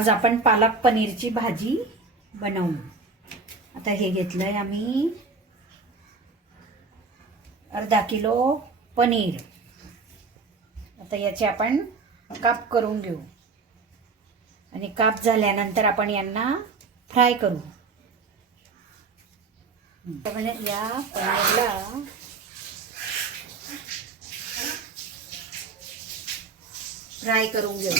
आज आपण पालक पनीरची भाजी बनवू। आता हे घेतलंय आम्ही अर्धा किलो पनीर। आता याचे आपण काप करून घेऊ आणि काप झाल्यानंतर आपण यांना फ्राय करू। म्हणजे या पनीरला फ्राय करून घेऊ।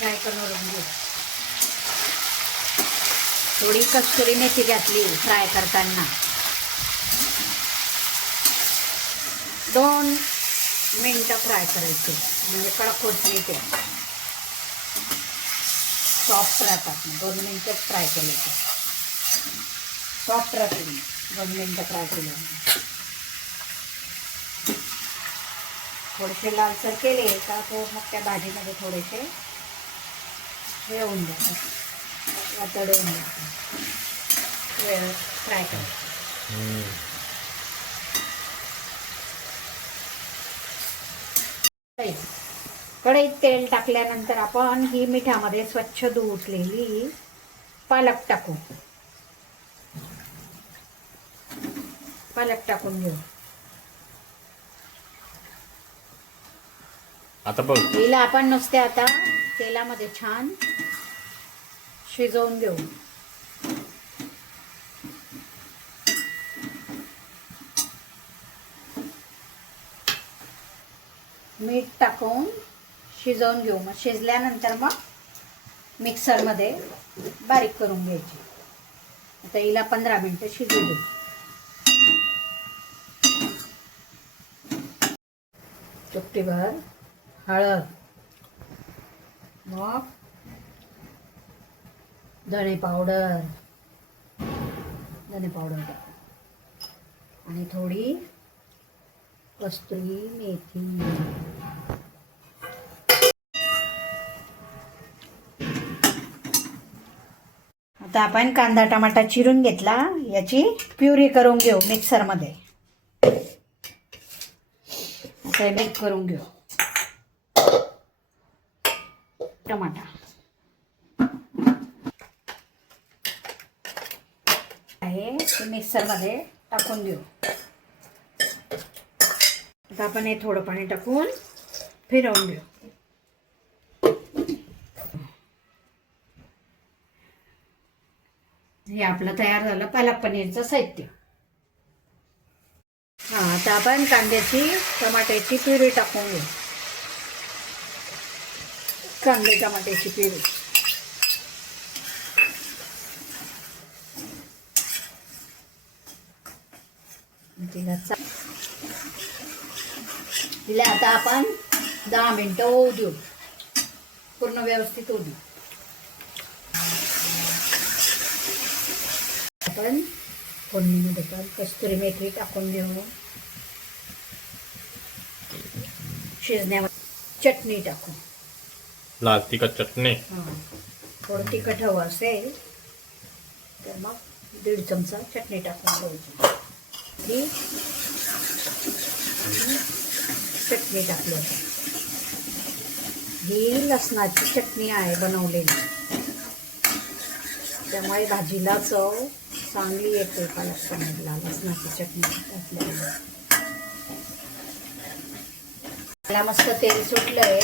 फ्राय करून घेऊ। थोडी कस्तुरी मेथी घातली फ्राय करताना। 2 मिनिटं फ्राय करायचे म्हणजे कडक होत नाही, ते सॉफ्ट राहतात। 2 मिनिटं फ्राय केले तर सॉफ्ट राहते। 2 मिनिटं फ्राय केले, थोडेसे लालसर केले का तो मग त्या भाजीमध्ये थोडेसे हे होऊन जातात, वातडे होऊन जातात। वेळ फ्राय करायचं। कढईत तेल टाकल्यानंतर आपण ही मिठामध्ये स्वच्छ धुतलेली पालक टाकू। पालक टाकून घेऊ। आता बघ, हिला आपण नुसते आता तेलामध्ये छान शिजवून घेऊ। मीठ टाकून शिजवून घेऊ। मग शिजल्यानंतर मग मिक्सरमध्ये बारीक करून घ्यायची। आता हिला 15 मिनिटं शिजू दे। चुटकीभर हळद, मग धणे पावडर आणि थोडी कस्तुरी मेथी। आता आपण कांदा टमाटा चिरून घेतला, याची प्युरी करून घेऊ मिक्सरमध्ये। आता मिक्स करून घेऊ। टमाटा आहे ते मिक्सरमध्ये टाकून घेऊ। आता आपण हे थोडं पाणी टाकून फिरवून घेऊ। हे आपलं तयार झालं पालक पनीरचं साहित्य। आता आपण कांद्याची टमाट्याची प्युरी टाकून घेऊ। कांदे टमाट्याची प्युरी तिला आता आपण 10 मिनिटं होऊ देऊ, पूर्ण व्यवस्थित होऊ देऊ। आपण फोडणीमध्ये पण कस्तुरी मेथी टाकून घेऊ। शिजण्यावर चटणी टाकू, लाल तिखट चटणी। थोडं तिखट हवं असेल तर मग 1.5 चमचा चटणी टाकून घ्यायची। ही चटणी टाकली होती, ही लसणाची चटणी आहे बनवलेली, त्यामुळे भाजीला चव चांगली येते। पालक पनीरला लसणाची चटणी टाकल्यामुळे मला मस्त तेल सुटलंय,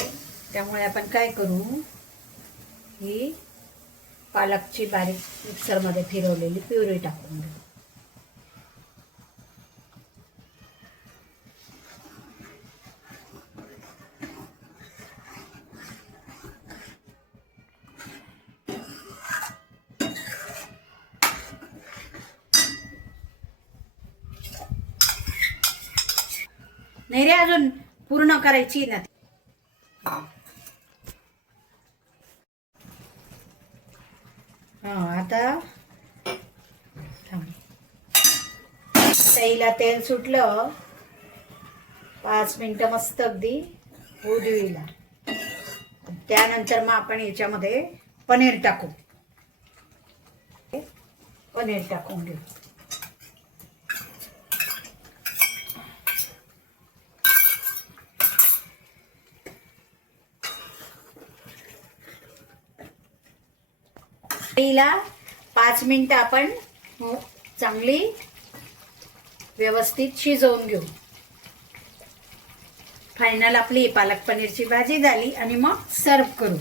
त्यामुळे आपण काय करू, ही पालकची बारीक मिक्सरमध्ये फिरवलेली प्युरी टाकून घेऊ। नाही रे, अजून पूर्ण करायची ना। आता हिला तेल सुटलं, 5 मिनिटं मस्त अगदी होऊ देऊ हिला। त्यानंतर मग आपण याच्यामध्ये पनीर टाकू। पनीर टाकून घेऊ. हिला 5 मिनिटं आपण चांगली व्यवस्थित शिजवून घेऊ. फायनल आपली पालक पनीरची भाजी झाली आणि मग सर्व करू.